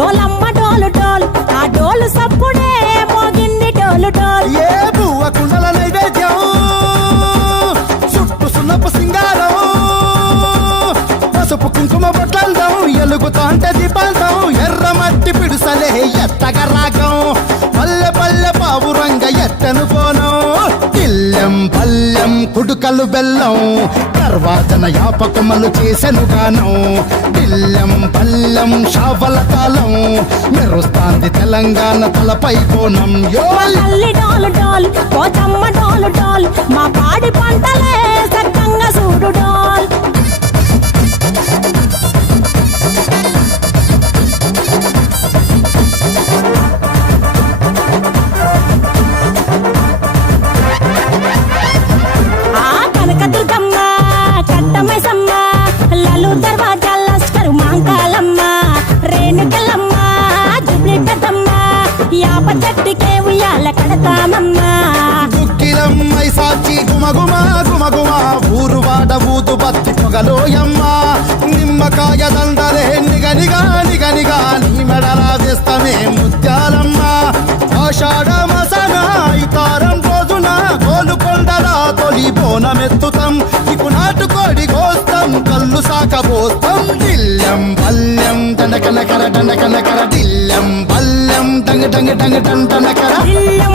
డోలమ్మ డోలు డోల్ ఆ డోలు సప్పుడే మోగింది డోలు డోల్ ఏ బువ్వ కుండల నైవేద్యం చుట్టు సున్నపు సింగారం పసుపు కుంకుమ బొట్లందం ఎలుగుతాంటే దీపాంతం ఎర్ర మట్టి పిడుసలే ఎత్తగ రాగం పల్లె పల్లె పావురంగ ఎత్తను పోనం ఇల్లెం పల్లెం కుడుకలు బెల్లం తర్వాతన యాపకమలు చేసెను గానం ఇల్లెం పల్లెం షావల కాలం మెరుస్తాంది తెలంగాణ తలపై కోణం యో తల్లి డోలు డోల్ పోచమ్మ డోలు డోల్ మా పాడి పంటలే సక్కంగా చూడు డోల్ కనకదుర్గమ్మ కట్టమైసమ్మ లలు దర్వాజాల లస్కరు మాంకాలమ్మ రేణుకలమ్మ జుబ్లి పెద్దమ్మ యాప చెట్టుకే ఉయ్యాల కడతామమ్మ దుక్కిలమ్మై సాచి గుమగుమ గుమగుమ ఊరు వాడ ఊదు బత్తి పొగలోయమ్మ నిమ్మకాయ దండలే నిగనిగా నిగనిగా నీ మెడలా వేస్తమే ముత్యాలమ్మ ఆషాఢ మసన ఇతారం రోజున గోలుకొండల తొలి బోనమెత్తుతాం ఇకు నాటుకోడి కోస్తాం కళ్ళు సాకబోస్తాం దిల్లెం పల్లెం దండకనకర దండకనకర దిల్లెం పల్లెం డంగ డంగ డంగ డండనకర దిల్లెం